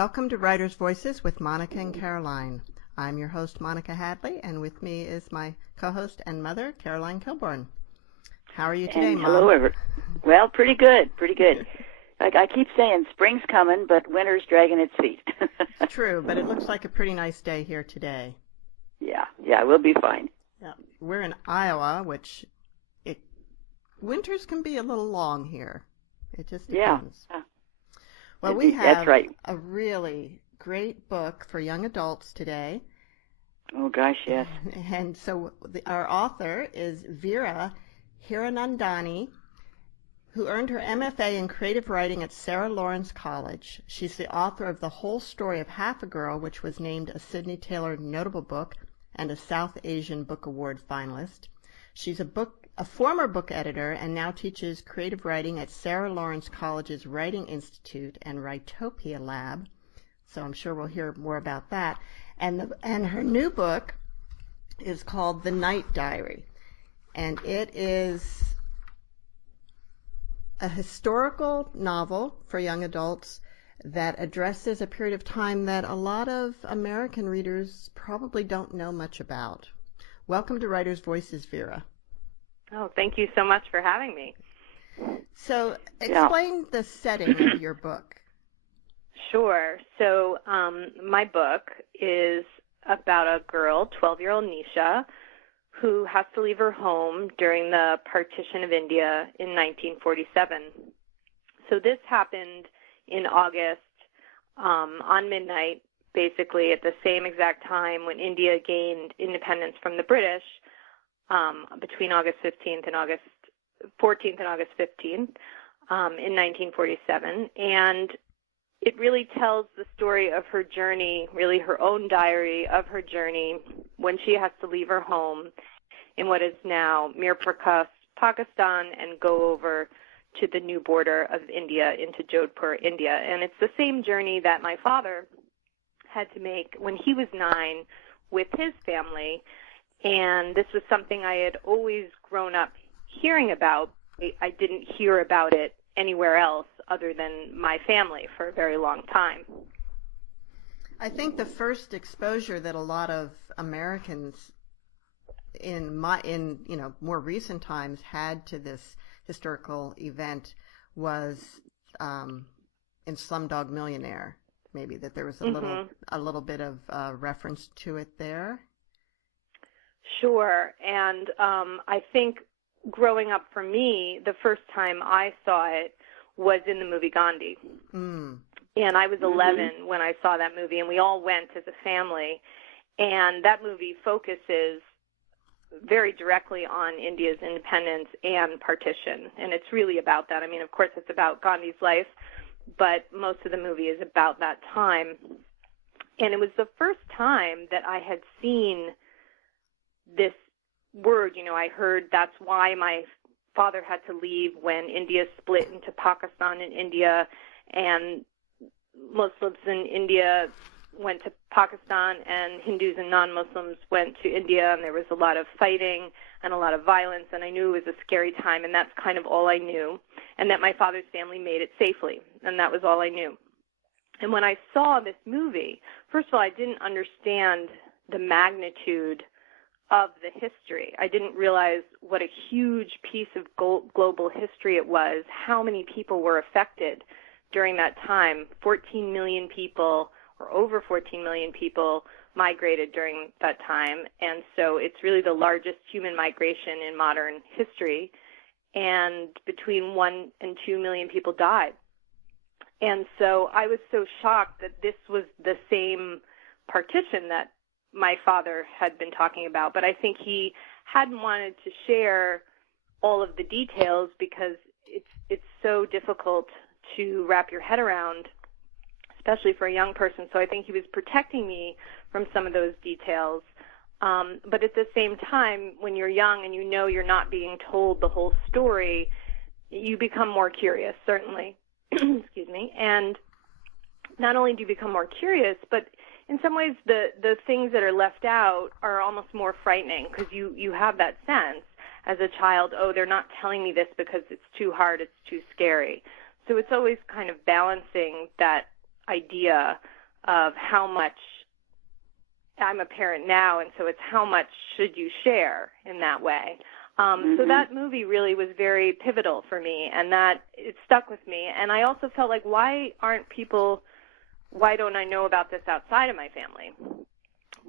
Welcome to Writers' Voices with Monica and Caroline. I'm your host, Monica Hadley, and with me is my co-host and mother, Caroline Kilborn. How are you today, Mom? Hello, well, pretty good, pretty good. Like I keep saying, spring's coming, but winter's dragging its feet. True, but it looks like a pretty nice day here today. Yeah, we'll be fine. Yeah, we're in Iowa, which winters can be a little long here. It just depends. Yeah. Well, we have That's right. a really great book for young adults today. Oh, gosh, yes. And so our author is Veera Hiranandani, who earned her MFA in creative writing at Sarah Lawrence College. She's the author of The Whole Story of Half a Girl, which was named a Sidney Taylor Notable Book and a South Asian Book Award finalist. She's a former book editor and now teaches creative writing at Sarah Lawrence College's Writing Institute and Writopia Lab. So I'm sure we'll hear more about that. And her new book is called The Night Diary, and it is a historical novel for young adults that addresses a period of time that a lot of American readers probably don't know much about. Welcome to Writers' Voices, Veera. Oh, thank you so much for having me. So explain the setting of your book. Sure. So my book is about a girl, 12-year-old Nisha, who has to leave her home during the Partition of India in 1947. So this happened in August on midnight, basically at the same exact time when India gained independence from the British, between August 15th and August 14th and August 15th in 1947. And it really tells the story of her journey, really her own diary of her journey when she has to leave her home in what is now Mirpurkhas, Pakistan, and go over to the new border of India into Jodhpur, India. And it's the same journey that my father had to make when he was 9 with his family. And this was something I had always grown up hearing about. I didn't hear about it anywhere else other than my family for a very long time. I think the first exposure that a lot of Americans in more recent times had to this historical event was in Slumdog Millionaire. Maybe that there was a little bit of reference to it there. Sure, and I think growing up for me, the first time I saw it was in the movie Gandhi. And I was 11 when I saw that movie, and we all went as a family. And that movie focuses very directly on India's independence and partition, and it's really about that. I mean, of course, it's about Gandhi's life, but most of the movie is about that time. And it was the first time that I had seen this word. I heard that's why my father had to leave when India split into Pakistan and India, and Muslims in India went to Pakistan, and Hindus and non-Muslims went to India, and there was a lot of fighting and a lot of violence, and I knew it was a scary time, and that's kind of all I knew, and that my father's family made it safely, and that was all I knew. And when I saw this movie, first of all, I didn't understand the magnitude of the history. I didn't realize what a huge piece of global history it was, how many people were affected during that time. 14 million people, or over 14 million people, migrated during that time. And so it's really the largest human migration in modern history. And between 1 and 2 million people died. And so I was so shocked that this was the same partition that my father had been talking about, but I think he hadn't wanted to share all of the details because it's so difficult to wrap your head around, especially for a young person. So I think he was protecting me from some of those details. But at the same time, when you're young and you're not being told the whole story, you become more curious, certainly. Excuse me. And not only do you become more curious, but in some ways, the things that are left out are almost more frightening because you have that sense as a child, oh, they're not telling me this because it's too hard, it's too scary. So it's always kind of balancing that idea of how much I'm a parent now, and so it's how much should you share in that way. So that movie really was very pivotal for me, and that it stuck with me. And I also felt like, why don't I know about this outside of my family?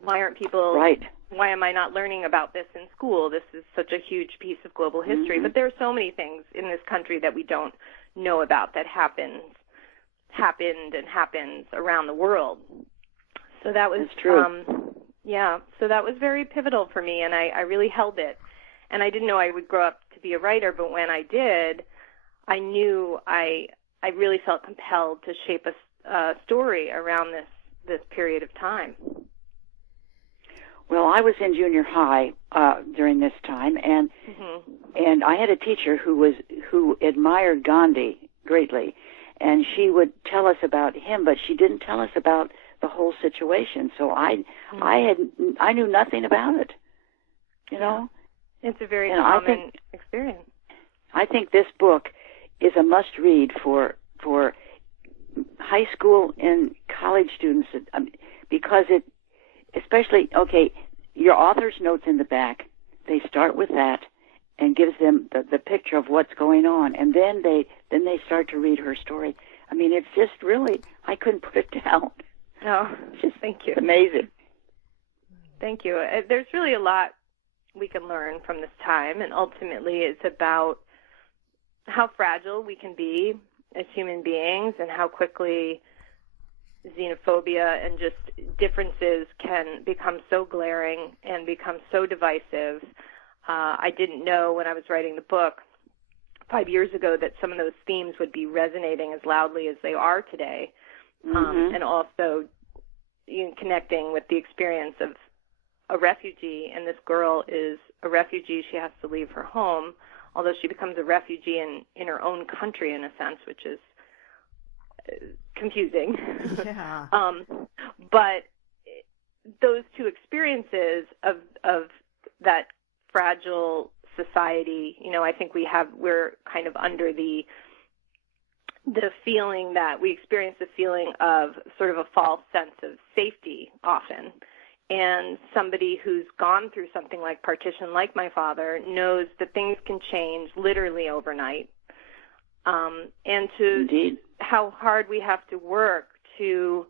Why aren't people, why am I not learning about this in school? This is such a huge piece of global history. But there are so many things in this country that we don't know about that happened and happens around the world. So that was true. So that was very pivotal for me, and I really held it. And I didn't know I would grow up to be a writer, but when I did, I knew I really felt compelled to shape a story around this period of time. Well, I was in junior high during this time, and I had a teacher who admired Gandhi greatly, and she would tell us about him, but she didn't tell us about the whole situation. So I knew nothing about it. You know, it's a very common experience. I think this book is a must-read for high school and college students because it, especially, your author's notes in the back, they start with that and gives them the picture of what's going on, and then they start to read her story. I mean, it's just really, I couldn't put it down. Oh, thank you. Amazing. Thank you. There's really a lot we can learn from this time, and ultimately it's about how fragile we can be as human beings and how quickly xenophobia and just differences can become so glaring and become so divisive. I didn't know when I was writing the book 5 years ago that some of those themes would be resonating as loudly as they are today, and also connecting with the experience of a refugee, and this girl is a refugee. She has to leave her home, although she becomes a refugee in her own country in a sense, which is confusing. Yeah. But those two experiences of that fragile society, I think we're kind of under the feeling that we experience the feeling of sort of a false sense of safety often. And somebody who's gone through something like partition, like my father, knows that things can change literally overnight. And Indeed. How hard we have to work to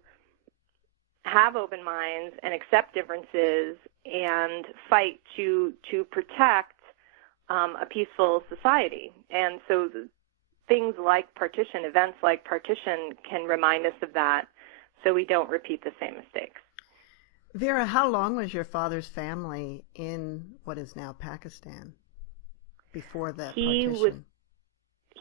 have open minds and accept differences and fight to protect a peaceful society. And so things like partition, events like partition, can remind us of that so we don't repeat the same mistakes. Veera, how long was your father's family in what is now Pakistan before the partition?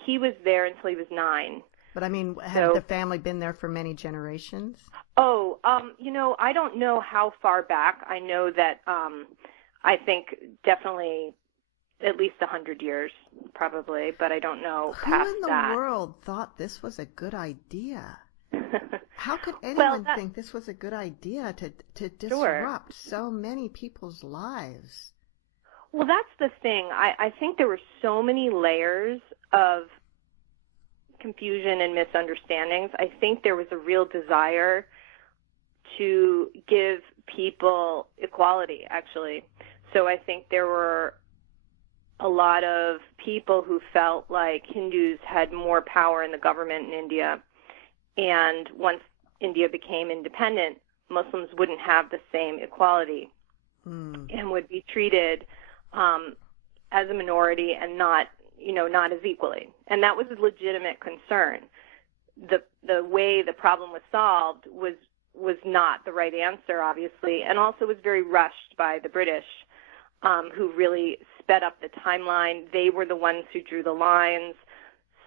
He was there until he was 9. But I mean, had the family been there for many generations? Oh, I don't know how far back. I know that I think definitely at least 100 years, probably, but I don't know past Who in the that. world thought this was a good idea? How could anyone think this was a good idea to disrupt so many people's lives? Well, that's the thing. I think there were so many layers of confusion and misunderstandings. I think there was a real desire to give people equality, actually. So I think there were a lot of people who felt like Hindus had more power in the government in India. And once India became independent, Muslims wouldn't have the same equality and would be treated as a minority and not as equally. And that was a legitimate concern. The way the problem was solved was not the right answer, obviously, and also was very rushed by the British, who really sped up the timeline. They were the ones who drew the lines.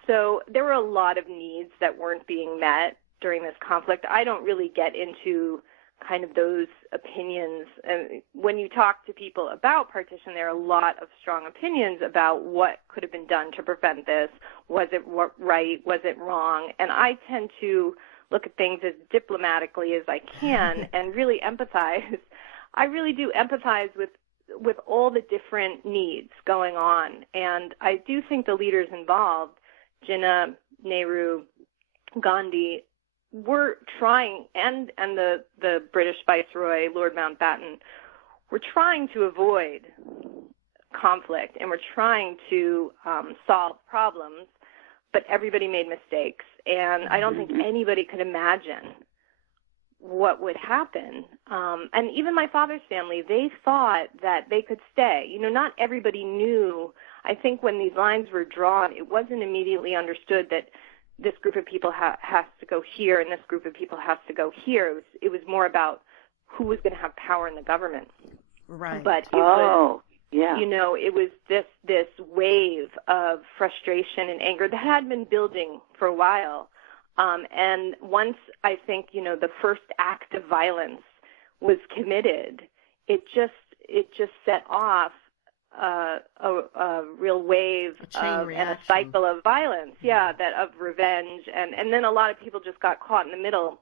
So there were a lot of needs that weren't being met during this conflict. I don't really get into kind of those opinions. And when you talk to people about partition, there are a lot of strong opinions about what could have been done to prevent this. Was it right? Was it wrong? And I tend to look at things as diplomatically as I can and really empathize. I really do empathize with all the different needs going on. And I do think the leaders involved, Jinnah, Nehru, Gandhi, we're trying, and the British Viceroy, Lord Mountbatten, we're trying to avoid conflict, and we're trying to solve problems, but everybody made mistakes, and I don't think anybody could imagine what would happen. And even my father's family, they thought that they could stay. You know, not everybody knew. I think when these lines were drawn, it wasn't immediately understood that this group of people has to go here and this group of people has to go here. It was more about who was going to have power in the government. Right. But it was, you know, it was this wave of frustration and anger that had been building for a while. And once I think, you know, the first act of violence was committed, it just set off a real wave and a cycle of violence, of revenge, and then a lot of people just got caught in the middle.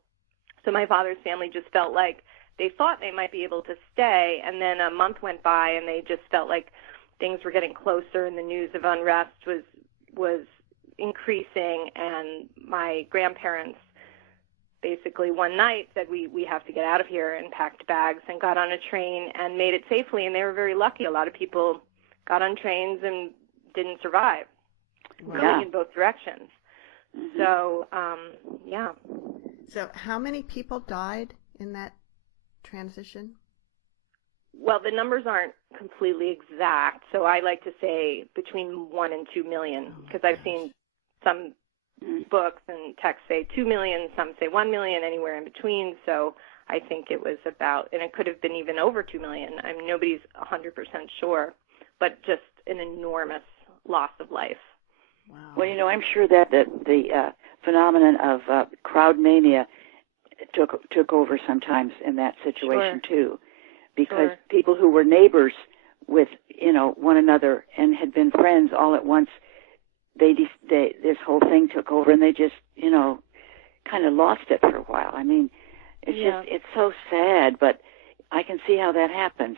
So my father's family just felt like they thought they might be able to stay, and then a month went by, and they just felt like things were getting closer, and the news of unrest was increasing, and my grandparents basically one night said, we have to get out of here, and packed bags and got on a train and made it safely, and they were very lucky. A lot of people got on trains and didn't survive, really in both directions. So, So how many people died in that transition? Well, the numbers aren't completely exact, so I like to say between 1 and 2 million, because I've seen some books and texts say 2 million, some say 1 million, anywhere in between. So I think it was about, and it could have been even over 2 million. I mean, nobody's 100% sure, but just an enormous loss of life. Wow. Well, you know, I'm sure that the phenomenon of crowd mania took over sometimes in that situation too, because people who were neighbors with, you know, one another and had been friends all at once, this whole thing took over, and they just, you know, kind of lost it for a while. I mean, it's so sad, but I can see how that happens.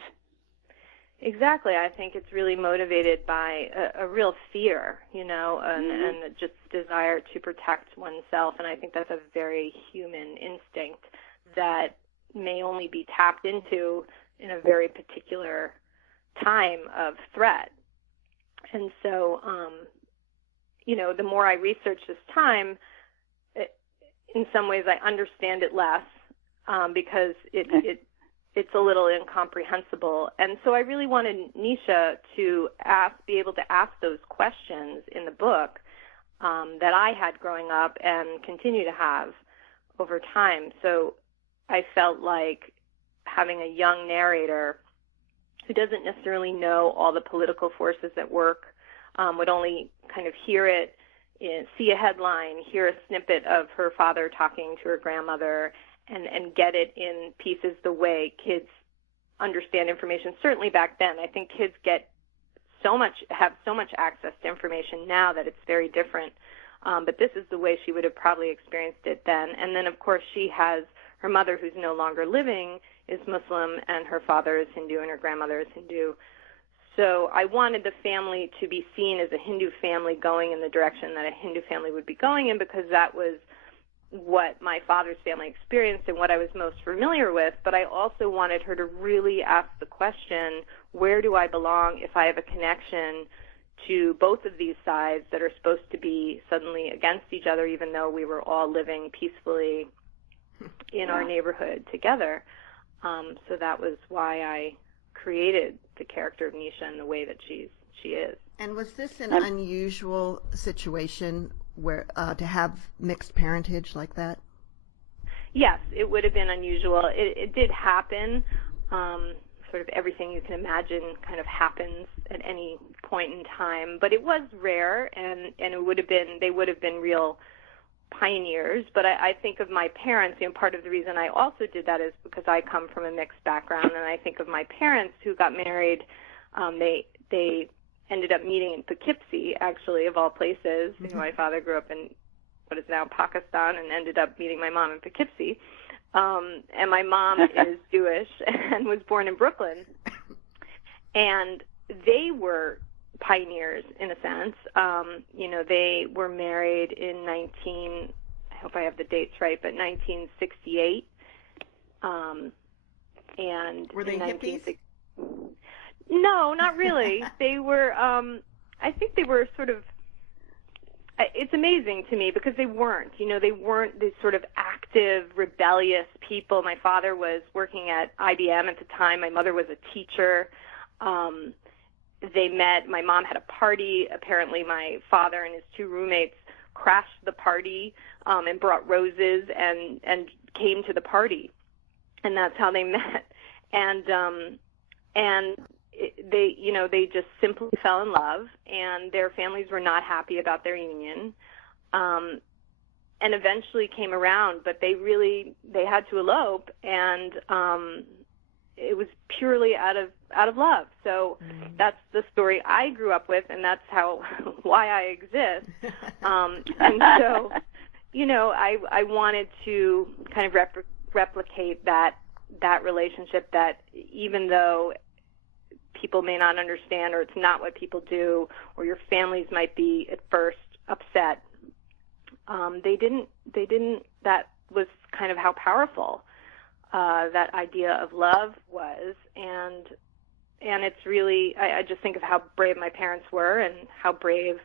Exactly. I think it's really motivated by a real fear, you know, and just desire to protect oneself. And I think that's a very human instinct that may only be tapped into in a very particular time of threat. And so, you know, the more I research this time, in some ways I understand it less because it's a little incomprehensible. And so I really wanted Nisha to be able to ask those questions in the book that I had growing up and continue to have over time. So I felt like having a young narrator who doesn't necessarily know all the political forces at work, would only kind of hear it, see a headline, hear a snippet of her father talking to her grandmother, and get it in pieces the way kids understand information. Certainly back then, I think kids have so much access to information now that it's very different. But this is the way she would have probably experienced it then. And then, of course, she has her mother, who's no longer living, is Muslim, and her father is Hindu, and her grandmother is Hindu. So I wanted the family to be seen as a Hindu family going in the direction that a Hindu family would be going in, because that was what my father's family experienced and what I was most familiar with. But I also wanted her to really ask the question, where do I belong if I have a connection to both of these sides that are supposed to be suddenly against each other, even though we were all living peacefully in our neighborhood together. So that was why I created the character of Nisha in the way that she is. And was this an unusual situation where to have mixed parentage like that? Yes, it would have been unusual. It did happen. Sort of everything you can imagine kind of happens at any point in time, but it was rare, and they would have been real pioneers. But I think of my parents, you know, part of the reason I also did that is because I come from a mixed background, and I think of my parents who got married. They ended up meeting in Poughkeepsie, actually, of all places. You know, my father grew up in what is now Pakistan and ended up meeting my mom in Poughkeepsie. And my mom is Jewish and was born in Brooklyn. And they were pioneers in a sense. You know, they were married in hope I have the dates right, but 1968. And were they hippies? No, not really. They were, I think they were sort of, it's amazing to me because they weren't, they weren't these sort of active, rebellious people. My father was working at IBM at the time. My mother was a teacher. They met, my mom had a party. Apparently my father and his two roommates crashed the party and brought roses and came to the party. And that's how they met. And they just simply fell in love, and their families were not happy about their union, and eventually came around, but they had to elope, and it was purely out of love. So that's the story I grew up with, and that's why I exist. And so, I wanted to kind of replicate that relationship, that even though people may not understand, or it's not what people do, or your families might be at first upset, they didn't, that was kind of how powerful that idea of love was. And it's really, I just think of how brave my parents were and how brave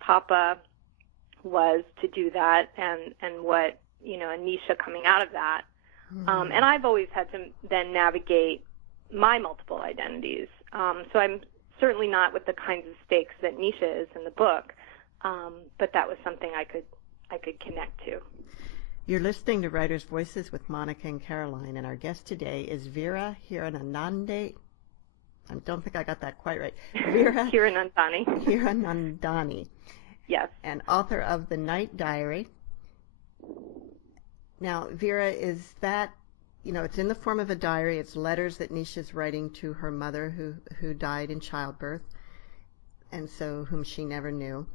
Papa was to do that, and what, Nisha coming out of that. And I've always had to then navigate my multiple identities. So I'm certainly not with the kinds of stakes that Nisha is in the book, but that was something I could connect to. You're listening to Writers' Voices with Monica and Caroline, and our guest today is Veera Hiranandani. I don't think I got that quite right. Veera Hiranandani. Yes. And author of The Night Diary. Now, Veera, is that, it's in the form of a diary. It's letters that Nisha's writing to her mother who died in childbirth, and so whom she never knew.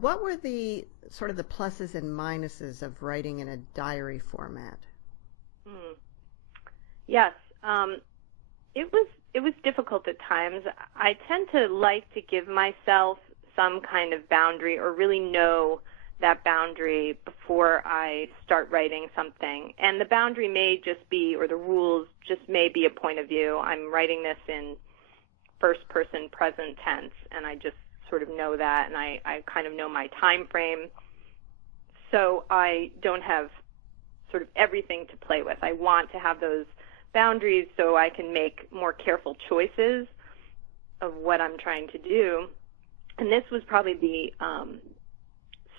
What were the sort of the pluses and minuses of writing in a diary format? Yes. It was difficult at times. I tend to like to give myself some kind of boundary, or really know that boundary before I start writing something. And the boundary may just be, or the rules just may be, a point of view. I'm writing this in first person present tense, and I just sort of know that, and I kind of know my time frame. So I don't have sort of everything to play with. I want to have those boundaries so I can make more careful choices of what I'm trying to do. And this was probably the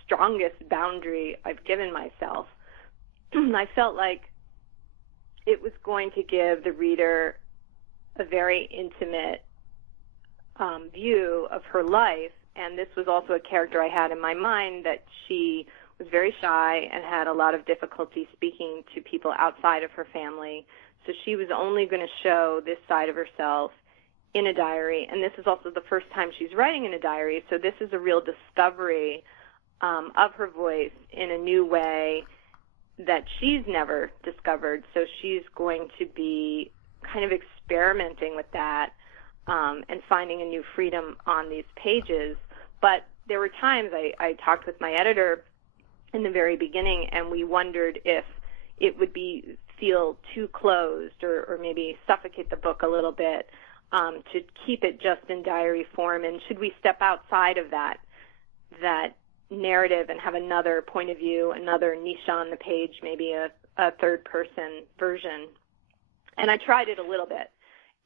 strongest boundary I've given myself. I felt like it was going to give the reader a very intimate view of her life, and this was also a character I had in my mind, that she was very shy and had a lot of difficulty speaking to people outside of her family, so she was only going to show this side of herself in a diary. And this is also the first time she's writing in a diary, so this is a real discovery of her voice in a new way that she's never discovered. So she's going to be kind of experimenting with that and finding a new freedom on these pages. But there were times I talked with my editor in the very beginning, and we wondered if it would feel too closed, or maybe suffocate the book a little bit, to keep it just in diary form, and should we step outside of that narrative and have another point of view, another niche on the page, maybe a third-person version. And I tried it a little bit,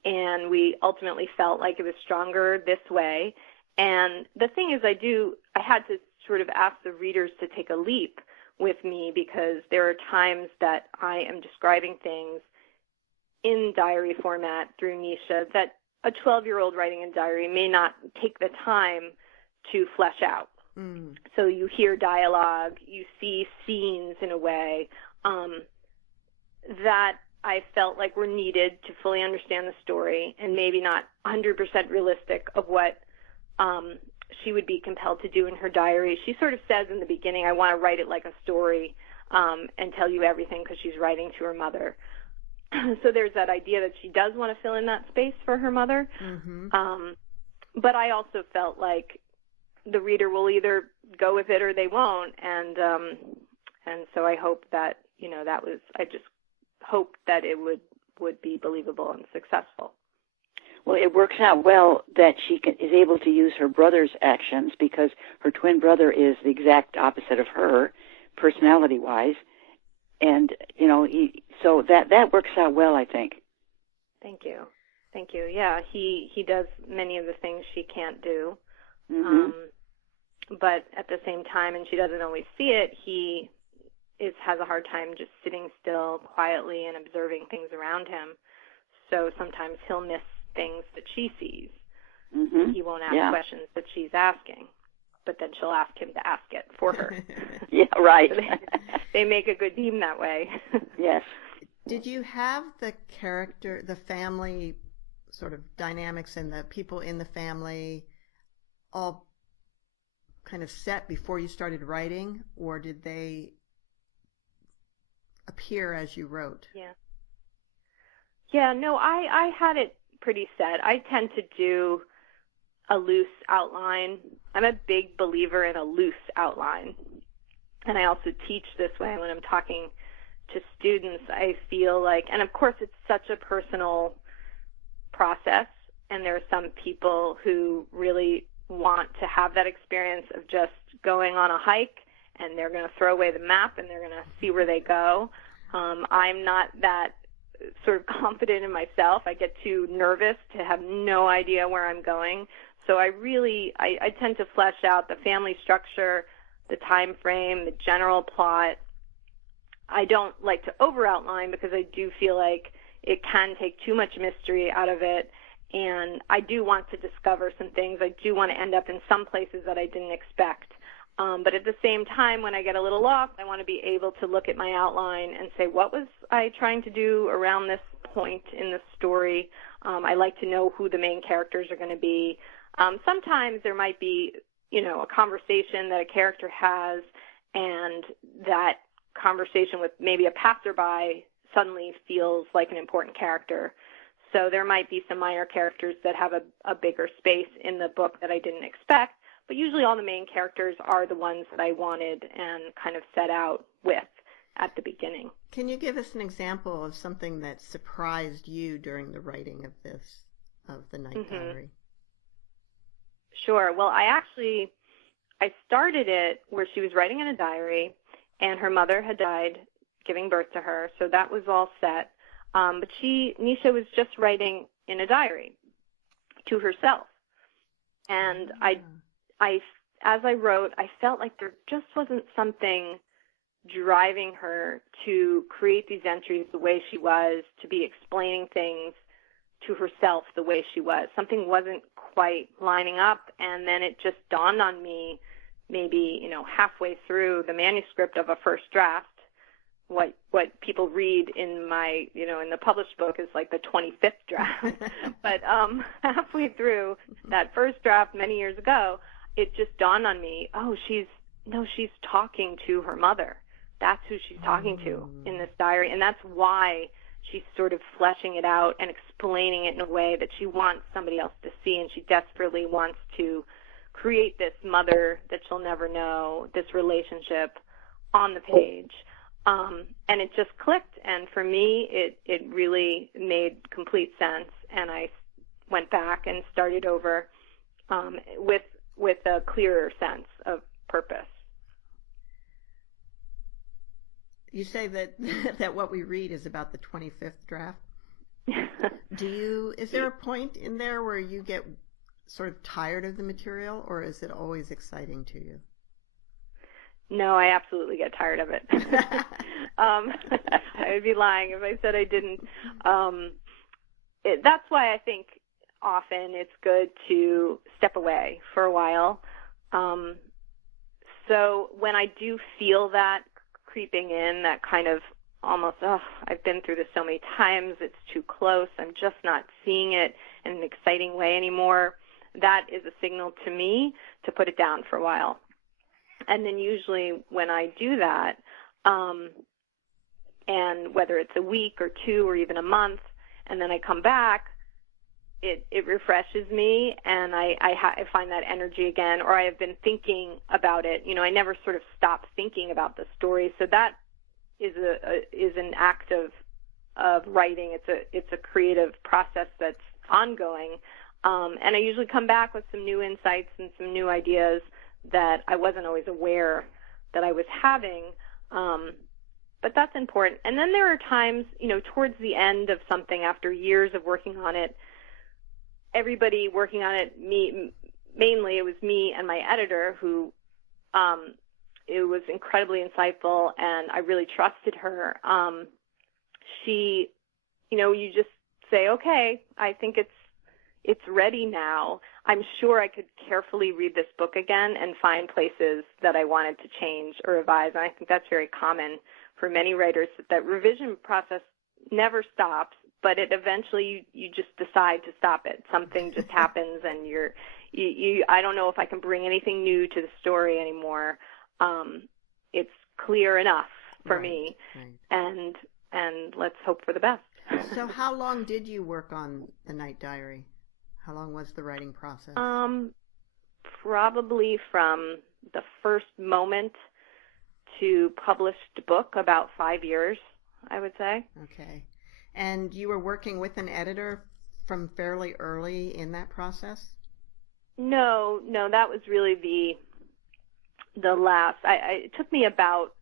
and we ultimately felt like it was stronger this way. And the thing is, I had to sort of ask the readers to take a leap with me, because there are times that I am describing things in diary format through Nisha that a 12-year-old writing a diary may not take the time to flesh out. So you hear dialogue, you see scenes in a way that I felt like were needed to fully understand the story, and maybe not 100% realistic of what she would be compelled to do in her diary. She sort of says in the beginning, I want to write it like a story and tell you everything, because she's writing to her mother. So there's that idea that she does want to fill in that space for her mother. But I also felt like the reader will either go with it or they won't. And And so I hope that, I just hoped that it would be believable and successful. Well, it works out well that she is able to use her brother's actions, because her twin brother is the exact opposite of her, personality-wise. And, so that works out well, I think. Thank you. Yeah, he does many of the things she can't do. Mm-hmm. But at the same time, and she doesn't always see it, he has a hard time just sitting still quietly and observing things around him. So sometimes he'll miss things that she sees. Mm-hmm. He won't ask questions that she's asking, but then she'll ask him to ask it for her. Yeah, right. So they make a good team that way. Yes. Did you have the family sort of dynamics and the people in the family all kind of set before you started writing, or did they appear as you wrote? Yeah, no, I had it pretty set. I tend to do a loose outline. I'm a big believer in a loose outline. And I also teach this way when I'm talking to students. I feel like, and of course it's such a personal process, and there are some people who really want to have that experience of just going on a hike, and they're going to throw away the map and they're going to see where they go. I'm not that sort of confident in myself. I get too nervous to have no idea where I'm going. So I tend to flesh out the family structure, the time frame, the general plot. I don't like to over-outline because I do feel like it can take too much mystery out of it, and I do want to discover some things. I do want to end up in some places that I didn't expect. But at the same time, when I get a little lost, I want to be able to look at my outline and say, what was I trying to do around this point in the story? I like to know who the main characters are going to be. Sometimes there might be, a conversation that a character has, and that conversation with maybe a passerby suddenly feels like an important character. So there might be some minor characters that have a bigger space in the book that I didn't expect, but usually all the main characters are the ones that I wanted and kind of set out with at the beginning. Can you give us an example of something that surprised you during the writing of the Night Diary? Sure. Well, I started it where she was writing in a diary, and her mother had died giving birth to her, so that was all set. But Nisha was just writing in a diary to herself. And as I wrote, I felt like there just wasn't something driving her to create these entries the way she was, to be explaining things to herself the way she was. Something wasn't quite lining up, and then it just dawned on me maybe, halfway through the manuscript of a first draft. What people read in my, in the published book is like the 25th draft. But halfway through that first draft many years ago, it just dawned on me, she's talking to her mother. That's who she's talking to in this diary, and that's why she's sort of fleshing it out and explaining it in a way that she wants somebody else to see, and she desperately wants to create this mother that she'll never know, this relationship on the page. And it just clicked, and for me, it really made complete sense, and I went back and started over with a clearer sense of purpose. You say that what we read is about the 25th draft. Is there a point in there where you get sort of tired of the material, or is it always exciting to you? No, I absolutely get tired of it. I would be lying if I said I didn't. That's why I think often it's good to step away for a while. So when I do feel that creeping in, that kind of almost, I've been through this so many times, it's too close, I'm just not seeing it in an exciting way anymore, that is a signal to me to put it down for a while. And then usually when I do that, and whether it's a week or two or even a month, and then I come back, it refreshes me, and I find that energy again, or I have been thinking about it. I never sort of stop thinking about the story. So that is an act of writing. It's a creative process that's ongoing. And I usually come back with some new insights and some new ideas that I wasn't always aware that I was having. But that's important. And then there are times, towards the end of something, after years of working on it, everybody working on it, mainly it was me and my editor, who it was incredibly insightful, and I really trusted her. She, you just say, okay, I think it's ready now. I'm sure I could carefully read this book again and find places that I wanted to change or revise. And I think that's very common for many writers, that revision process never stops, but it eventually you just decide to stop it. Something just happens, and I don't know if I can bring anything new to the story anymore. It's clear enough for me, and let's hope for the best. So how long did you work on The Night Diary? How long was the writing process? Probably from the first moment to published book, about 5 years, I would say. Okay. And you were working with an editor from fairly early in that process? No, that was really the last. It took me about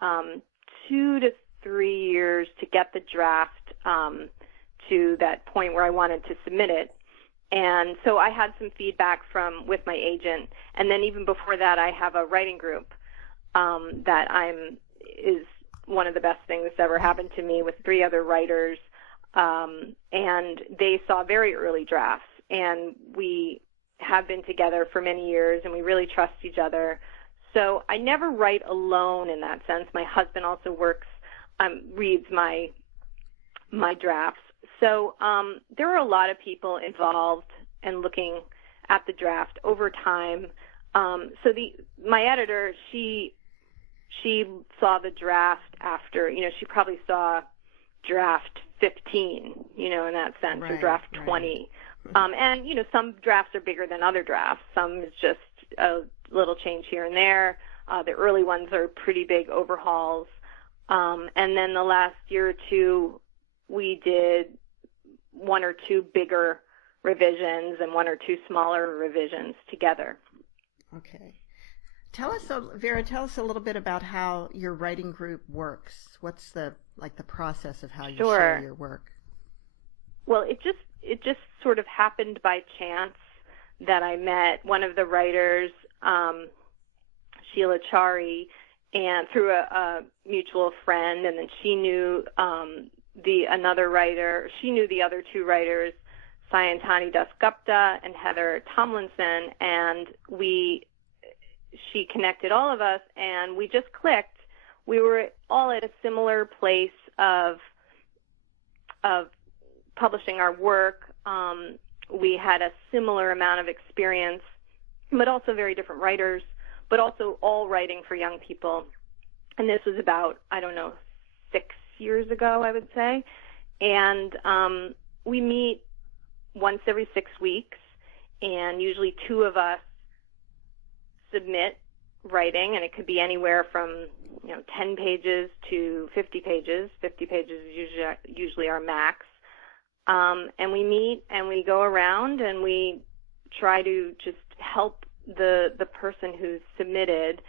2 to 3 years to get the draft to that point where I wanted to submit it. And so I had some feedback with my agent, and then even before that, I have a writing group that is one of the best things that's ever happened to me, with 3 other writers, and they saw very early drafts, and we have been together for many years, and we really trust each other. So I never write alone in that sense. My husband also reads my drafts. So there were a lot of people involved and looking at the draft over time. So my editor, she saw the draft after, she probably saw draft 15, in that sense, or draft 20. And, some drafts are bigger than other drafts. Some is just a little change here and there. The early ones are pretty big overhauls. And then the last year or two, we did 1 or 2 bigger revisions and 1 or 2 smaller revisions together. Okay. Veera, tell us a little bit about how your writing group works. What's the process of how you share your work? Well, it just sort of happened by chance that I met one of the writers, Sheila Chari, and through a mutual friend, and then she knew another writer. She knew the other 2 writers, Sayantani Dasgupta and Heather Tomlinson, and she connected all of us, and we just clicked. We were all at a similar place of publishing our work. We had a similar amount of experience, but also very different writers, but also all writing for young people. And this was about, 6 years ago, I would say. And we meet once every 6 weeks, and usually 2 of us submit writing, and it could be anywhere from 10 pages to 50 pages. 50 pages is usually our max. And we meet and we go around and we try to just help the person who's submitted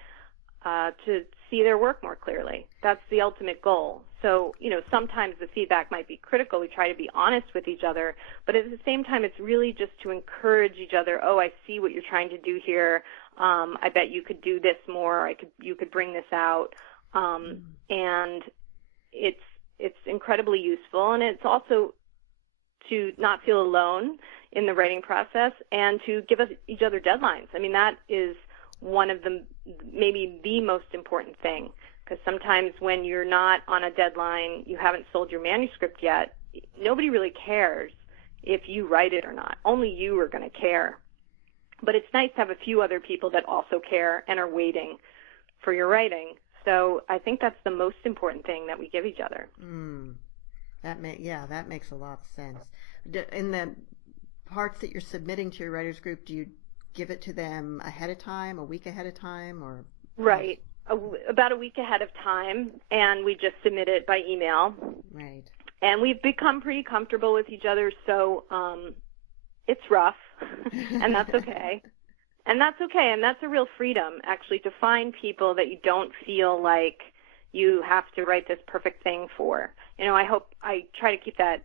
to see their work more clearly. That's the ultimate goal. So, sometimes the feedback might be critical. We try to be honest with each other, but at the same time, it's really just to encourage each other. Oh, I see what you're trying to do here. I bet you could do this more. You could bring this out. And it's incredibly useful, and it's also to not feel alone in the writing process and to give each other deadlines. I mean, that is one of maybe the most important thing, because sometimes when you're not on a deadline, you haven't sold your manuscript yet, nobody really cares if you write it or not. Only you are going to care. But it's nice to have a few other people that also care and are waiting for your writing. So I think that's the most important thing that we give each other. That makes a lot of sense. In the parts that you're submitting to your writers group, do you give it to them ahead of time, a week ahead of time, or? Right. About a week ahead of time, and we just submit it by email. Right. And we've become pretty comfortable with each other, so it's rough, and that's okay. And that's okay, and that's a real freedom, actually, to find people that you don't feel like you have to write this perfect thing for. You know, I try to keep that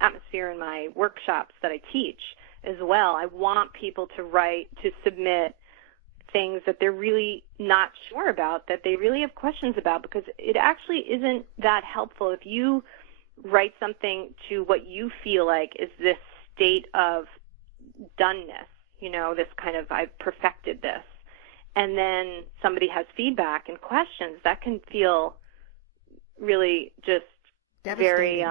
atmosphere in my workshops that I teach as well. I want people to submit things that they're really not sure about, that they really have questions about, because it actually isn't that helpful if you write something to what you feel like is this state of doneness, you know, this kind of, I've perfected this, and then somebody has feedback and questions. That can feel really just very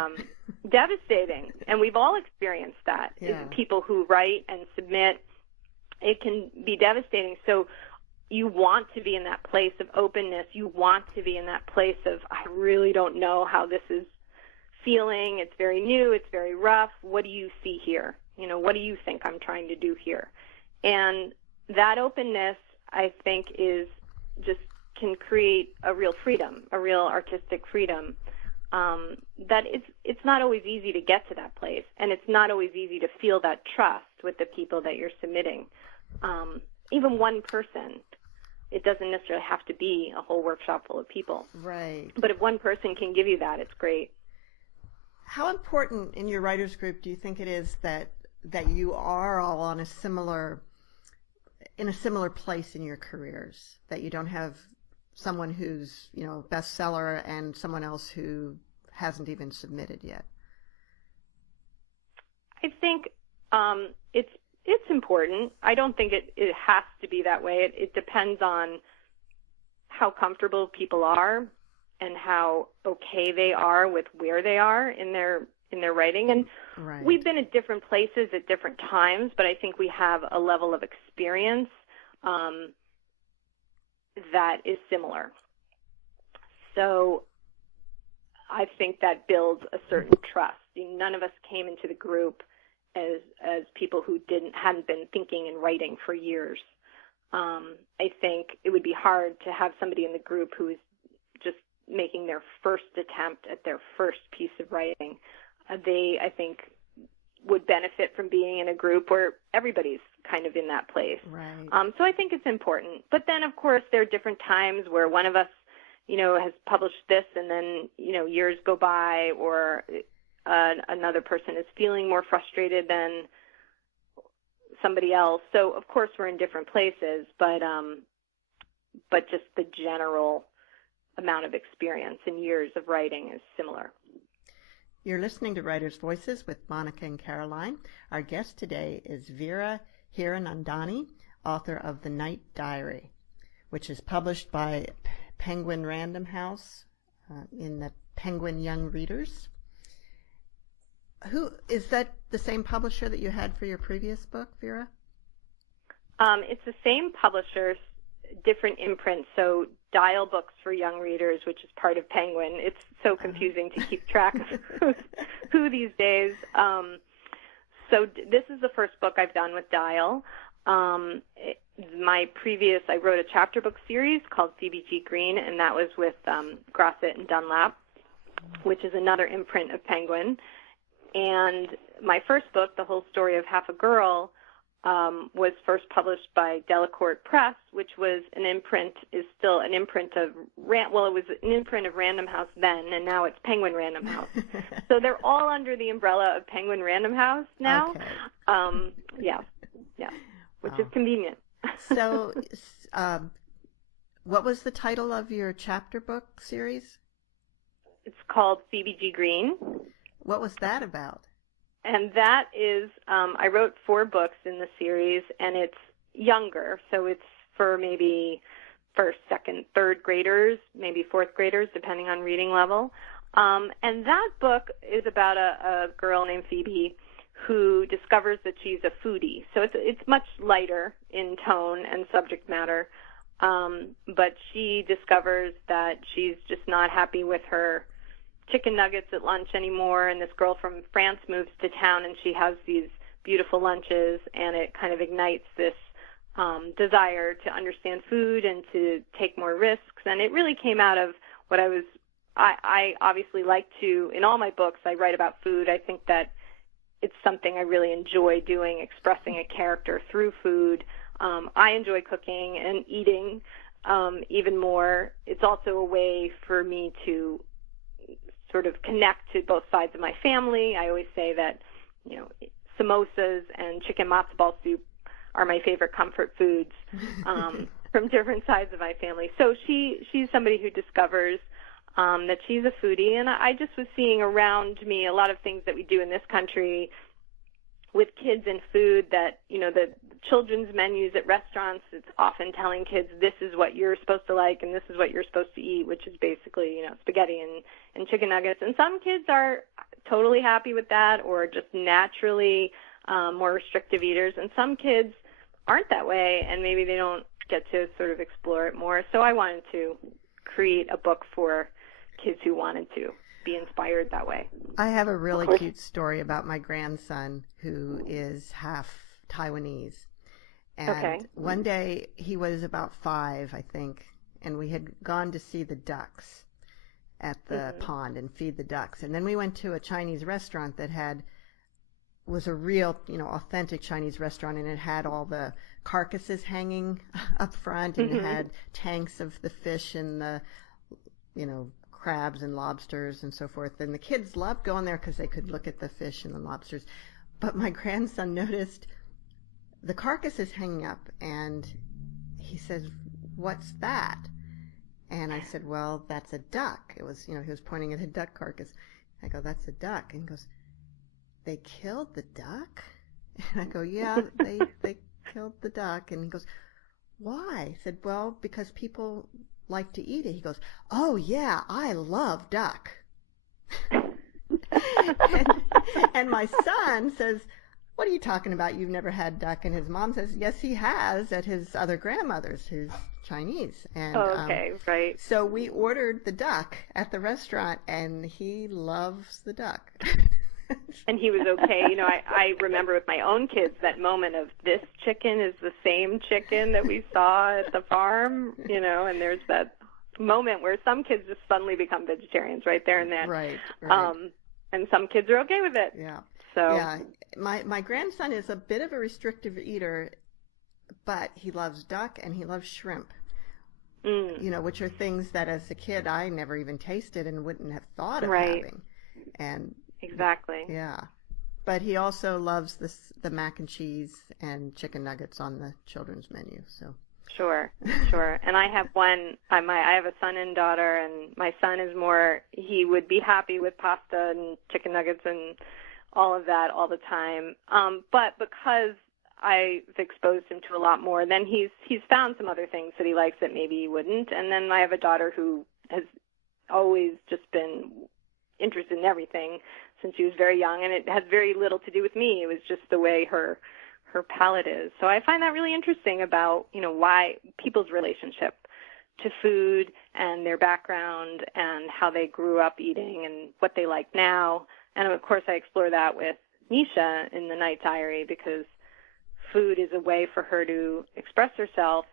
devastating, and we've all experienced that. Yeah. People who write and submit, it can be devastating. So you want to be in that place of openness. You want to be in that place of, I really don't know how this is feeling. It's very new. It's very rough. What do you see here? You know, what do you think I'm trying to do here? And that openness, I think, can create a real freedom, a real artistic freedom. That it's not always easy to get to that place, and it's not always easy to feel that trust with the people that you're submitting. Even one person, it doesn't necessarily have to be a whole workshop full of people. Right. But if one person can give you that, it's great. How important in your writers group do you think it is that you are all on in a similar place in your careers, that you don't have someone who's, you know, bestseller and someone else who hasn't even submitted yet? I think it's important. I don't think it has to be that way. It depends on how comfortable people are and how okay they are with where they are in their writing. And right. We've been at different places at different times, but I think we have a level of experience that is similar. So I think that builds a certain trust. None of us came into the group as people who hadn't been thinking and writing for years. I think it would be hard to have somebody in the group who is just making their first attempt at their first piece of writing. They, I think, would benefit from being in a group where everybody's kind of in that place. Right. So I think it's important. But then, of course, there are different times where one of us, you know, has published this and then, you know, years go by, or another person is feeling more frustrated than somebody else. So, of course, we're in different places, but just the general amount of experience and years of writing is similar. You're listening to Writers' Voices with Monica and Caroline. Our guest today is Veera Hiranandani, author of The Night Diary, which is published by Penguin Random House in the Penguin Young Readers. Who is that? The same publisher that you had for your previous book, Veera? It's the same publisher, different imprint. So Dial Books for Young Readers, which is part of Penguin. It's so confusing to keep track of who these days. So this is the first book I've done with Dial. I wrote a chapter book series called CBG Green, and that was with Grosset and Dunlap, which is another imprint of Penguin. And my first book, The Whole Story of Half a Girl, was first published by Delacorte Press, which was is still an imprint of, it was an imprint of Random House then, and now it's Penguin Random House. So they're all under the umbrella of Penguin Random House now. Okay. Yeah, which is convenient. So, what was the title of your chapter book series? It's called CBG Green. What was that about? And that is, I wrote 4 books in the series, and it's younger, so it's for maybe first, second, third graders, maybe fourth graders, depending on reading level. And that book is about a girl named Phoebe who discovers that she's a foodie. So it's much lighter in tone and subject matter, but she discovers that she's just not happy with her chicken nuggets at lunch anymore, and this girl from France moves to town, and she has these beautiful lunches, and it kind of ignites this desire to understand food and to take more risks. And it really came out of what I obviously like to, in all my books, I write about food. I think that it's something I really enjoy doing, expressing a character through food. I enjoy cooking and eating even more. It's also a way for me to sort of connect to both sides of my family. I always say that, samosas and chicken matzo ball soup are my favorite comfort foods from different sides of my family. So she's somebody who discovers that she's a foodie, and I just was seeing around me a lot of things that we do in this country with kids and food that, the children's menus at restaurants, it's often telling kids this is what you're supposed to like and this is what you're supposed to eat, which is basically, spaghetti and chicken nuggets. And some kids are totally happy with that or just naturally more restrictive eaters, and some kids aren't that way, and maybe they don't get to sort of explore it more. So I wanted to create a book for kids who wanted to be inspired that way. I have a really cute story about my grandson who is half Taiwanese. And one day he was about 5, I think, and we had gone to see the ducks at the pond and feed the ducks. And then we went to a Chinese restaurant that was a real, authentic Chinese restaurant, and it had all the carcasses hanging up front, and it had tanks of the fish and the, crabs and lobsters and so forth. And the kids loved going there because they could look at the fish and the lobsters. But my grandson noticed the carcasses hanging up, and he says, "What's that?" And I said, "Well, that's a duck." It was, he was pointing at a duck carcass. I go, "That's a duck." And he goes, "They killed the duck?" And I go, "Yeah, they killed the duck." And he goes, "Why?" I said, "Well, because people like to eat it." He goes, "Oh, yeah, I love duck." and my son says, "What are you talking about? You've never had duck?" And his mom says, "Yes, he has at his other grandmother's, who's Chinese." And right. So we ordered the duck at the restaurant, and he loves the duck. And he was okay. I remember with my own kids that moment of, this chicken is the same chicken that we saw at the farm, and there's that moment where some kids just suddenly become vegetarians right there and then. Right. And some kids are okay with it. Yeah. So yeah, my grandson is a bit of a restrictive eater, but he loves duck and he loves shrimp. Which are things that as a kid I never even tasted and wouldn't have thought of having. And exactly. Yeah. But he also loves the mac and cheese and chicken nuggets on the children's menu. So Sure. And I have I have a son and daughter, and my son is more, he would be happy with pasta and chicken nuggets and all of that all the time. But because I've exposed him to a lot more, then he's found some other things that he likes that maybe he wouldn't. And then I have a daughter who has always just been interested in everything since she was very young, and it has very little to do with me. It was just the way her palate is. So I find that really interesting about, why people's relationship to food and their background and how they grew up eating and what they like now. And of course I explore that with Nisha in The Night Diary, because food is a way for her to express herself,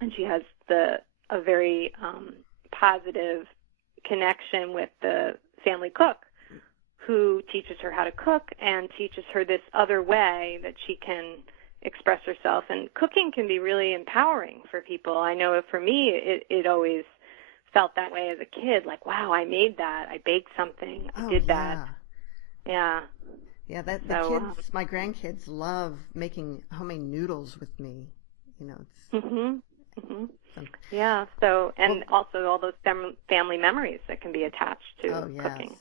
and she has a very positive connection with the family cook, who teaches her how to cook and teaches her this other way that she can express herself. And cooking can be really empowering for people. I know for me, it always felt that way as a kid, like, wow, I made that. I baked something. I did that. Yeah. Yeah, my grandkids love making homemade noodles with me. Yeah, so, and also all those family memories that can be attached to cooking.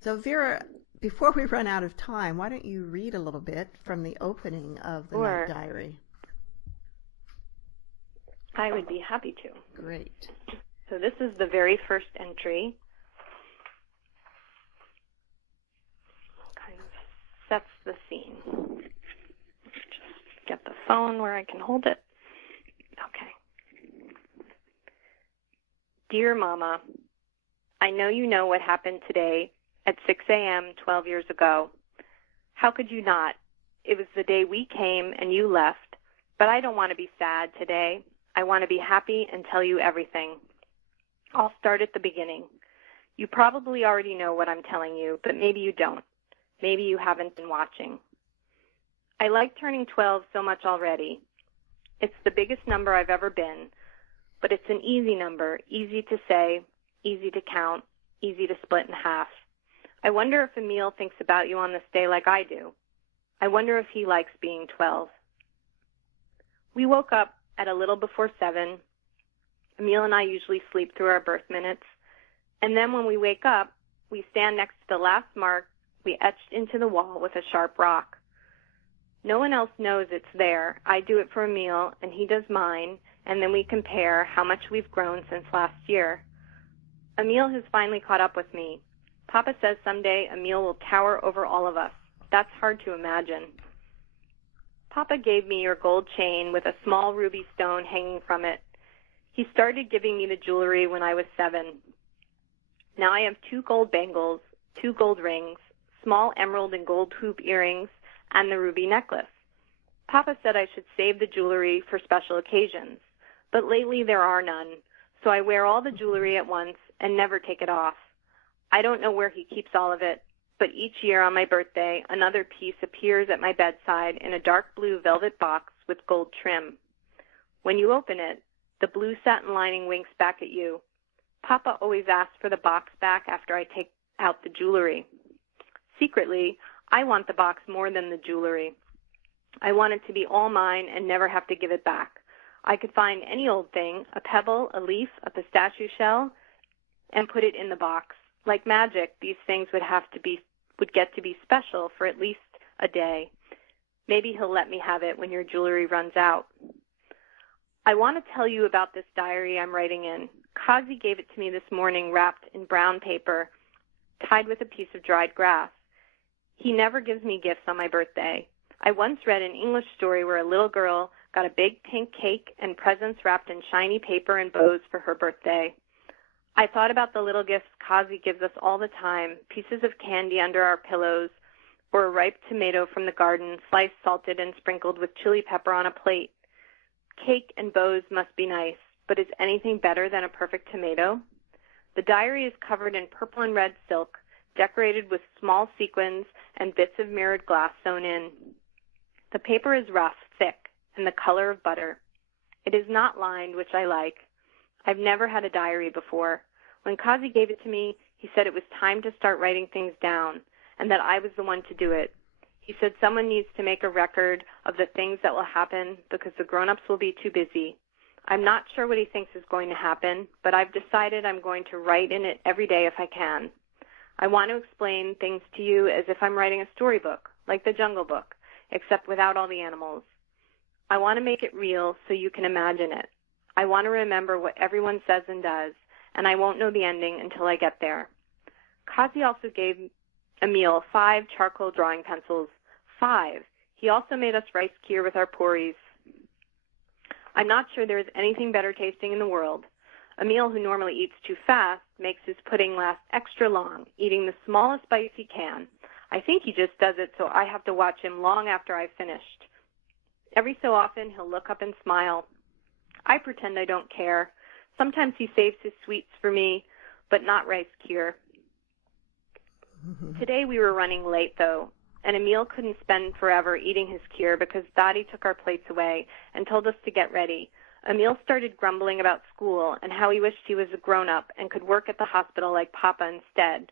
So, Veera, before we run out of time, why don't you read a little bit from the opening of The Night Diary? I would be happy to. Great. So this is the very first entry. Kind of sets the scene. Just get the phone where I can hold it. Okay. Dear Mama, I know you know what happened today at 6 a.m. 12 years ago. How could you not? it was the day we came and you left, but I don't want to be sad today. I want to be happy and tell you everything. I'll start at the beginning. You probably already know what I'm telling you, but maybe you don't. Maybe you haven't been watching. I like turning 12 so much already. It's the biggest number I've ever been, but it's an easy number, easy to say, easy to count, easy to split in half. I wonder if Emil thinks about you on this day like I do. I wonder if he likes being 12. We woke up at a little before 7. Emil and I usually sleep through our birth minutes. And then when we wake up, we stand next to the last mark we etched into the wall with a sharp rock. No one else knows it's there. I do it for Emil, and he does mine, and then we compare how much we've grown since last year. Emil has finally caught up with me. Papa says someday Emil will tower over all of us. That's hard to imagine. Papa gave me your gold chain with a small ruby stone hanging from it. He started giving me the jewelry when I was 7. Now I have 2 gold bangles, 2 gold rings, small emerald and gold hoop earrings, and the ruby necklace. Papa said I should save the jewelry for special occasions, but lately there are none, so I wear all the jewelry at once and never take it off. I don't know where he keeps all of it, but each year on my birthday, another piece appears at my bedside in a dark blue velvet box with gold trim. When you open it, the blue satin lining winks back at you. Papa always asks for the box back after I take out the jewelry. Secretly, I want the box more than the jewelry. I want it to be all mine and never have to give it back. I could find any old thing, a pebble, a leaf, a pistachio shell, and put it in the box. Like magic, these things would get to be special for at least a day. Maybe he'll let me have it when your jewelry runs out. I want to tell you about this diary I'm writing in. Kazi gave it to me this morning wrapped in brown paper, tied with a piece of dried grass. He never gives me gifts on my birthday. I once read an English story where a little girl got a big pink cake and presents wrapped in shiny paper and bows for her birthday. I thought about the little gifts Kazi gives us all the time, pieces of candy under our pillows, or a ripe tomato from the garden, sliced, salted, and sprinkled with chili pepper on a plate. Cake and bows must be nice, but is anything better than a perfect tomato? The diary is covered in purple and red silk, decorated with small sequins and bits of mirrored glass sewn in. The paper is rough, thick, and the color of butter. It is not lined, which I like. I've never had a diary before. When Kazi gave it to me, he said it was time to start writing things down, and that I was the one to do it. He said someone needs to make a record of the things that will happen because the grown-ups will be too busy. I'm not sure what he thinks is going to happen, but I've decided I'm going to write in it every day if I can. I want to explain things to you as if I'm writing a storybook, like the Jungle Book, except without all the animals. I want to make it real so you can imagine it. I want to remember what everyone says and does, and I won't know the ending until I get there. Kazi also gave Emil 5 charcoal drawing pencils. 5. He also made us rice kheer with our puris. I'm not sure there is anything better tasting in the world. Emil, who normally eats too fast, makes his pudding last extra long, eating the smallest bites he can. I think he just does it so I have to watch him long after I've finished. Every so often, he'll look up and smile. I pretend I don't care. Sometimes he saves his sweets for me, but not rice kheer. Today we were running late, though, and Emil couldn't spend forever eating his kheer because Dottie took our plates away and told us to get ready. Emil started grumbling about school and how he wished he was a grown-up and could work at the hospital like Papa instead.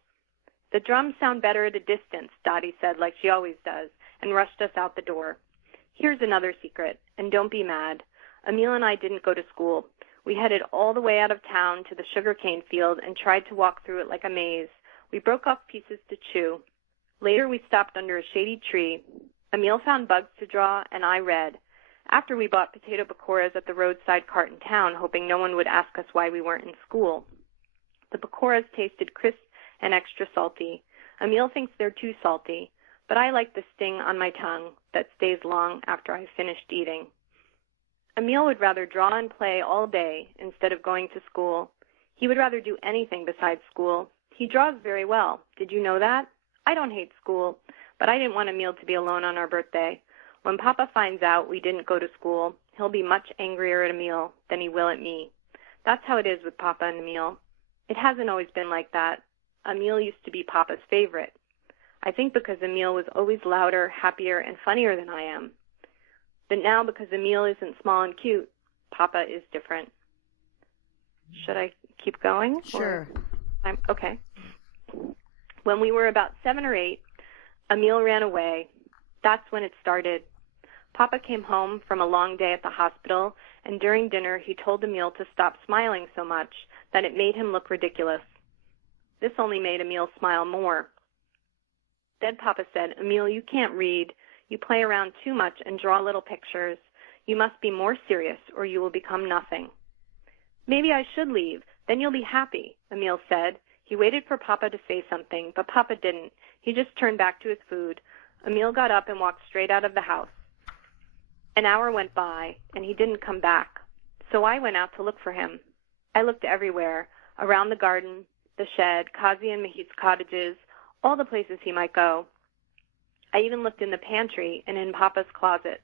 The drums sound better at a distance, Dottie said, like she always does, and rushed us out the door. Here's another secret, and don't be mad. Emil and I didn't go to school. We headed all the way out of town to the sugarcane field and tried to walk through it like a maze. We broke off pieces to chew. Later we stopped under a shady tree. Emil found bugs to draw, and I read. After we bought potato pakoras at the roadside cart in town, hoping no one would ask us why we weren't in school. The pakoras tasted crisp and extra salty. Emil thinks they're too salty, but I like the sting on my tongue that stays long after I've finished eating. Emil would rather draw and play all day instead of going to school. He would rather do anything besides school. He draws very well. Did you know that? I don't hate school, But I didn't want Emil to be alone on our birthday. When Papa finds out we didn't go to school, he'll be much angrier at Emil than he will at me. That's how it is with Papa and Emil. It hasn't always been like that. Emil used to be Papa's favorite. I think because Emil was always louder, happier, and funnier than I am. But now, because Emil isn't small and cute, Papa is different. Should I keep going? Sure. Okay. When we were about 7 or 8, Emil ran away. That's when it started. Papa came home from a long day at the hospital, and during dinner he told Emil to stop smiling so much that it made him look ridiculous. This only made Emil smile more. Then Papa said, "Emil, you can't read. You play around too much and draw little pictures. You must be more serious or you will become nothing." "Maybe I should leave. Then you'll be happy," Emil said. He waited for Papa to say something, but Papa didn't. He just turned back to his food. Emil got up and walked straight out of the house. An hour went by, and he didn't come back. So I went out to look for him. I looked everywhere, around the garden, the shed, Kazi and Mahit's cottages, all the places he might go. I even looked in the pantry and in Papa's closet.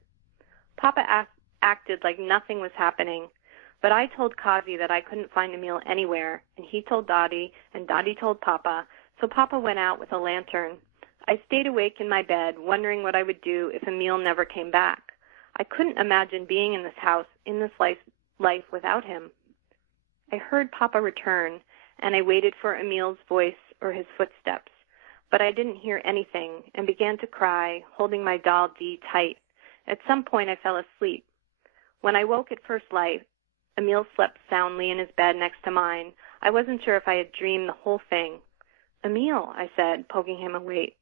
Papa acted like nothing was happening, but I told Kazi that I couldn't find Emil anywhere, and he told Dottie, and Dottie told Papa, so Papa went out with a lantern. I stayed awake in my bed, wondering what I would do if Emil never came back. I couldn't imagine being in this house, in this life without him. I heard Papa return, and I waited for Emil's voice or his footsteps, but I didn't hear anything and began to cry, holding my doll Dee tight. At some point I fell asleep. When I woke at first light, Emil slept soundly in his bed next to mine. I wasn't sure if I had dreamed the whole thing. "Emil," I said, poking him awake,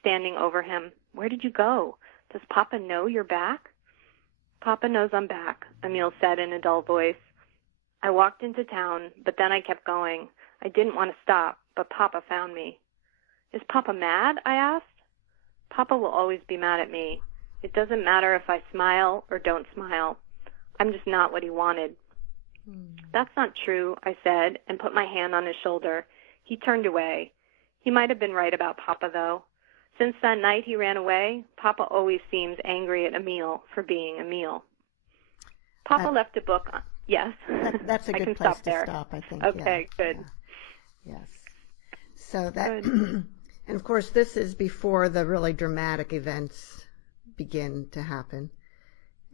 standing over him. "Where did you go? Does Papa know you're back?" "Papa knows I'm back," Emil said in a dull voice. I walked into town, but then I kept going. I didn't want to stop, but Papa found me. "Is Papa mad?" I asked. "Papa will always be mad at me. It doesn't matter if I smile or don't smile. I'm just not what he wanted." "That's not true," I said, and put my hand on his shoulder. He turned away. He might have been right about Papa, though. Since that night he ran away, Papa always seems angry at Emil for being Emil. Papa left a book. Yes. That's a good place to stop, I think. Okay, yeah. good. Yeah. Yes. So that, and of course, this is before the really dramatic events begin to happen.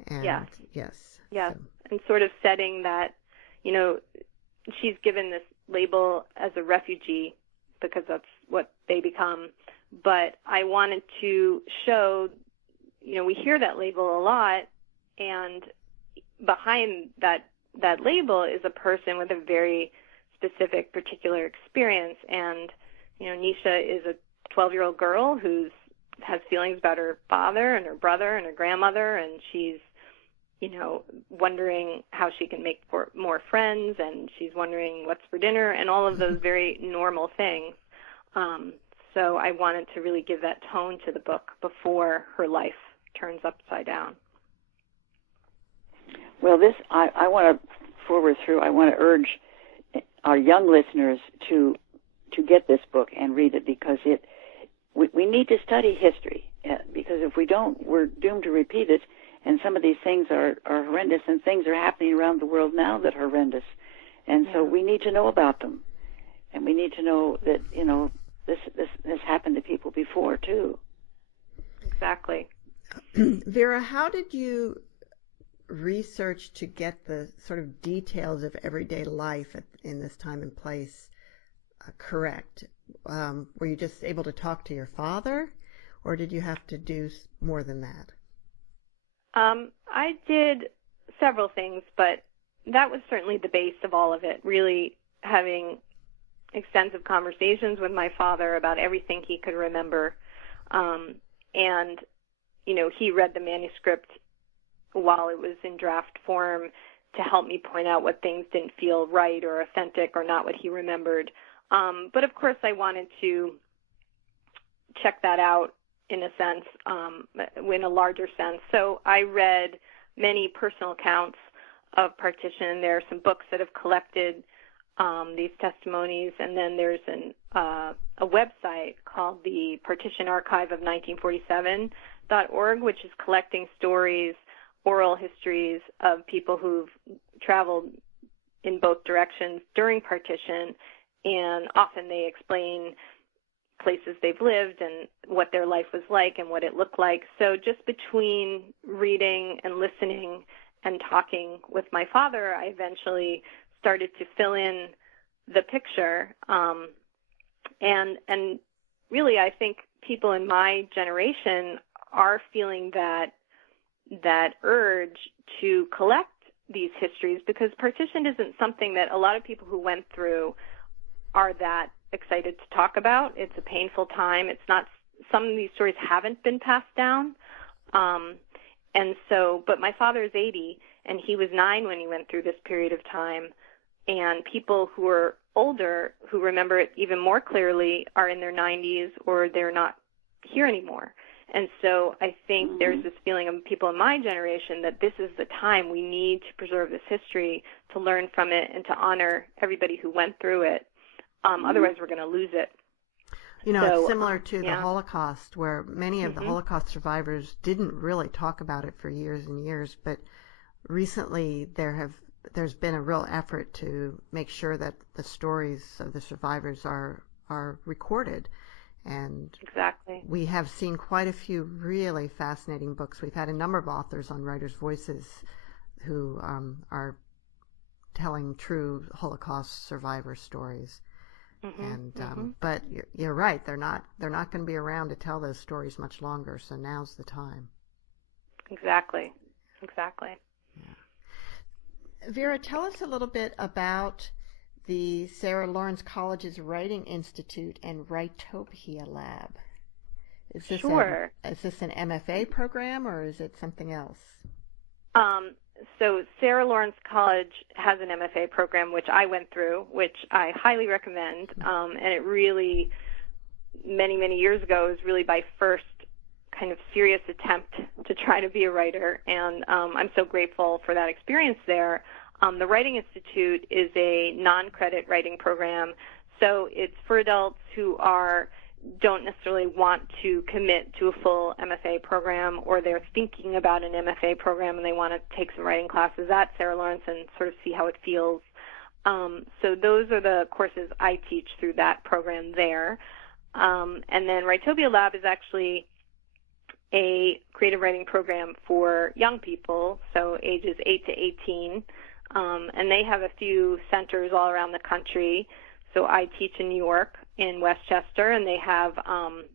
And yes. Yes. Yes. So. And sort of setting that, she's given this label as a refugee because that's what they become. But I wanted to show, we hear that label a lot, and behind that label is a person with a very specific, particular experience. And, Nisha is a 12-year-old girl who has feelings about her father and her brother and her grandmother, and she's, wondering how she can make more friends, and she's wondering what's for dinner, and all of those very normal things. So I wanted to really give that tone to the book before her life turns upside down. Well, I want to forward through. I want to urge our young listeners to get this book and read it, because we need to study history, because if we don't, we're doomed to repeat it. And some of these things are horrendous, and things are happening around the world now that are horrendous. And so we need to know about them, and we need to know that this happened to people before too. Exactly. Veera, how did you research to get the sort of details of everyday life in this time and place correct? Were you just able to talk to your father, or did you have to do more than that? I did several things, but that was certainly the base of all of it, really having extensive conversations with my father about everything he could remember. And, he read the manuscript while it was in draft form to help me point out what things didn't feel right or authentic or not what he remembered. But, of course, I wanted to check that out in a sense, in a larger sense. So I read many personal accounts of Partition. There are some books that have collected these testimonies, and then there's a website called the Partition Archive of 1947.org, which is collecting stories, oral histories of people who've traveled in both directions during partition, and often they explain places they've lived and what their life was like and what it looked like. So just between reading and listening and talking with my father, I eventually started to fill in the picture. And really, I think people in my generation are feeling that urge to collect these histories, because partition isn't something that a lot of people who went through are that excited to talk about. It's a painful time. It's not, some of these stories haven't been passed down. And so, but my father is 80, and he was 9 when he went through this period of time. And people who are older, who remember it even more clearly, are in their 90s or they're not here anymore. And so I think there's this feeling of people in my generation that this is the time we need to preserve this history, to learn from it, and to honor everybody who went through it. Otherwise, we're going to lose it. You know, it's similar to the Holocaust, where many of the Holocaust survivors didn't really talk about it for years and years, but recently there's been a real effort to make sure that the stories of the survivors are recorded. And exactly, we have seen quite a few really fascinating books. We've had a number of authors on Writers' Voices who are telling true Holocaust survivor stories. But you're right, they're not going to be around to tell those stories much longer. So now's the time. Exactly. Yeah. Veera, tell us a little bit about the Sarah Lawrence College's Writing Institute and Writopia Lab. Is this is this an MFA program, or is it something else? So Sarah Lawrence College has an MFA program, which I went through, which I highly recommend. And it really, many, many years ago, was really my first kind of serious attempt to try to be a writer. And I'm so grateful for that experience there. The Writing Institute is a non-credit writing program, so it's for adults who don't necessarily want to commit to a full MFA program, or they're thinking about an MFA program and they want to take some writing classes at Sarah Lawrence and sort of see how it feels. So those are the courses I teach through that program there. And then Writopia Lab is actually a creative writing program for young people, so ages 8 to 18. And they have a few centers all around the country. So I teach in New York, in Westchester, and they have, and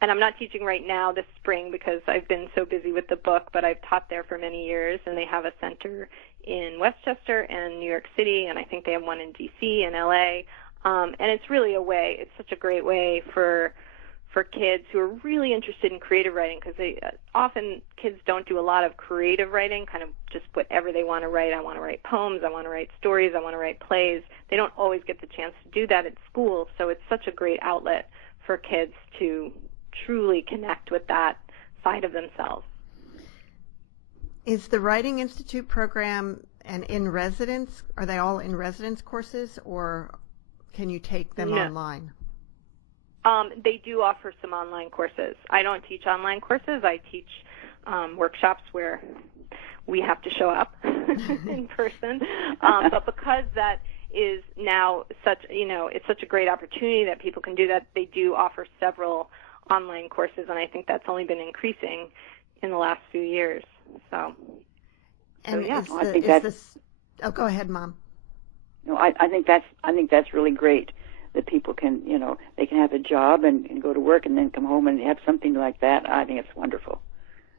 I'm not teaching right now this spring because I've been so busy with the book, but I've taught there for many years, and they have a center in Westchester and New York City, and I think they have one in D.C. and L.A., and it's really it's such a great way for kids who are really interested in creative writing, because often kids don't do a lot of creative writing, kind of just whatever they want to write. I want to write poems, I want to write stories, I want to write plays. They don't always get the chance to do that at school, so it's such a great outlet for kids to truly connect with that side of themselves. Is the Writing Institute program an in-residence? Are they all in-residence courses, or can you take them online? They do offer some online courses. I don't teach online courses. I teach workshops where we have to show up in person. But because that is now it's such a great opportunity that people can do that, they do offer several online courses, and I think that's only been increasing in the last few years. So yeah. Oh, go ahead, Mom. No, I think that's really great. That people can, they can have a job and go to work and then come home and have something like that. I think it's wonderful.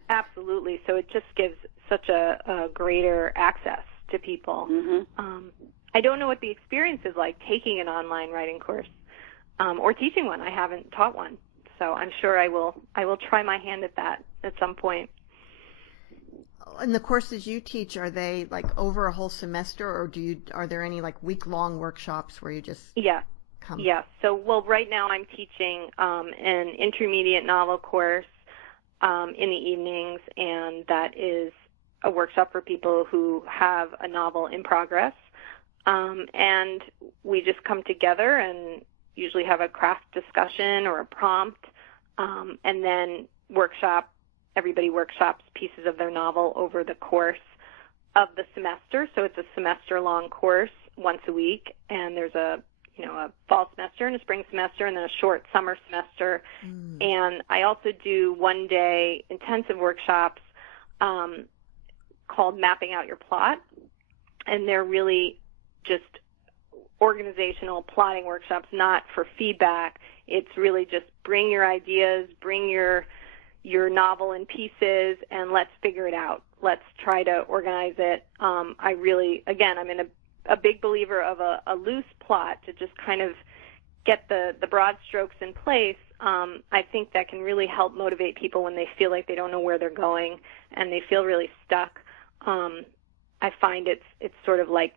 Absolutely. So it just gives such a greater access to people. I don't know what the experience is like taking an online writing course or teaching one. I haven't taught one, so I'm sure I will try my hand at that at some point. And the courses you teach, are they like over a whole semester, or are there any like week-long workshops where you just come? Yeah. So, right now I'm teaching an intermediate novel course in the evenings, and that is a workshop for people who have a novel in progress. and we just come together and usually have a craft discussion or a prompt, and then everybody workshops pieces of their novel over the course of the semester. So it's a semester-long course once a week, and there's a fall semester and a spring semester and then a short summer semester. And I also do one-day intensive workshops called Mapping Out Your Plot, and they're really just organizational plotting workshops, not for feedback. It's really just bring your ideas, bring your novel in pieces, and let's figure it out. Let's try to organize it. I'm a big believer of a loose plot to just kind of get the broad strokes in place. I think that can really help motivate people when they feel like they don't know where they're going and they feel really stuck. I find it's sort of like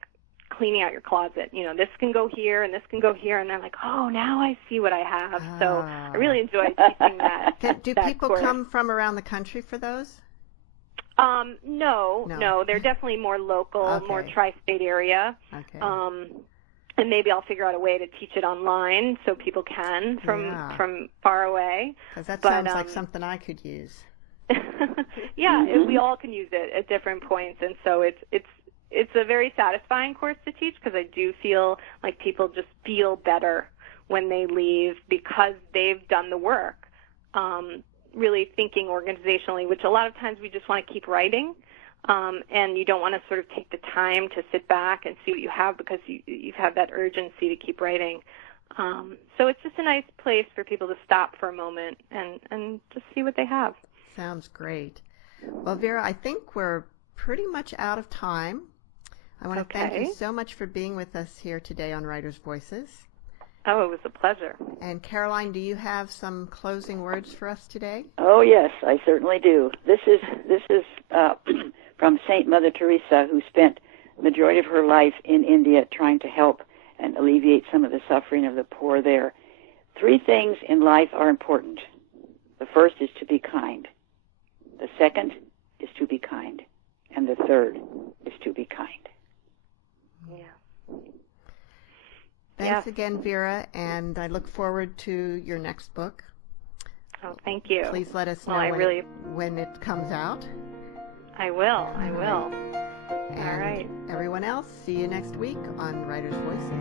cleaning out your closet. This can go here and this can go here, and I'm like, oh, now I see what I have. So I really enjoy teaching that. Do people come from around the country for those? No. They're definitely more local, more tri-state area. Okay. And maybe I'll figure out a way to teach it online so people can from far away. Because that sounds like something I could use. We all can use it at different points, and so it's a very satisfying course to teach because I do feel like people just feel better when they leave because they've done the work. Really thinking organizationally, which a lot of times we just want to keep writing, and you don't want to sort of take the time to sit back and see what you have because you've had that urgency to keep writing. So it's just a nice place for people to stop for a moment and just see what they have. Sounds great. Well, Veera, I think we're pretty much out of time. I want to thank you so much for being with us here today on Writers' Voices. Oh, it was a pleasure. And Caroline, do you have some closing words for us today? Oh, yes, I certainly do. This is from Saint Mother Teresa, who spent the majority of her life in India trying to help and alleviate some of the suffering of the poor there. 3 things in life are important. The first is to be kind. The second is to be kind. And the third is to be kind. Yeah. Thanks again, Veera, and I look forward to your next book. Oh, thank you. Please let us know when it comes out. I will. All right. Everyone else, see you next week on Writers' Voices.